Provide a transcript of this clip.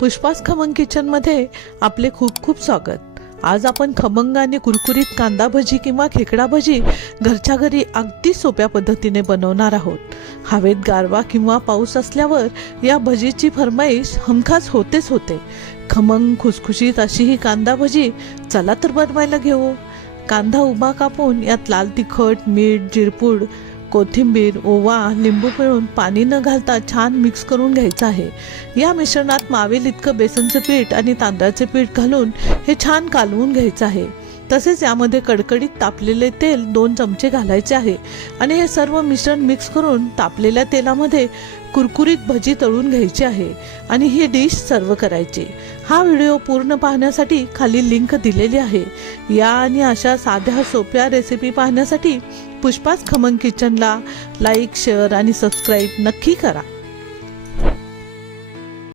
पुष्पास खमंग किचनमध्ये आपले खूप खूप स्वागत। आज आपण खमंग आणि कुरकुरीत कांदा भजी किंवा खेकडा भजी घरच्या घरी अगदी सोप्या पद्धतीने बनवणार आहोत। हवेत गारवा किंवा पाऊस असल्यावर या भजीची फरमाईश हमखास होतेच होते। खमंग खुसखुशीत अशी ही कांदा भजी चला तर बनवायला घेऊ। कांदा उभा कापून यात लाल तिखट, मीठ, जिरपूड, कोथिंबीर, ओवा, लिंबू पिळून पाणी न घालता छान मिक्स करून घ्यायचं आहे। या मिश्रणात मावेल इतकं बेसनचं पीठ आणि तांदळाचे पीठ घालून हे छान कालवून घ्यायचं आहे। तसेच यामध्ये कडकडीत तापलेले तेल 2 चमचे घालायचे आहे आणि हे सर्व मिश्रण मिक्स करून तापलेल्या तेलामध्ये कुरकुरीत भजी तळून घ्यायची आहे आणि ही डिश सर्व करायची। हा व्हिडिओ पूर्ण पाहण्यासाठी खाली लिंक दिलेली आहे। या आणि अशा साध्या सोप्या रेसिपी पाहण्यासाठी पुष्पास खमंग किचनला लाईक, शेअर आणि सबस्क्राईब नक्की करा।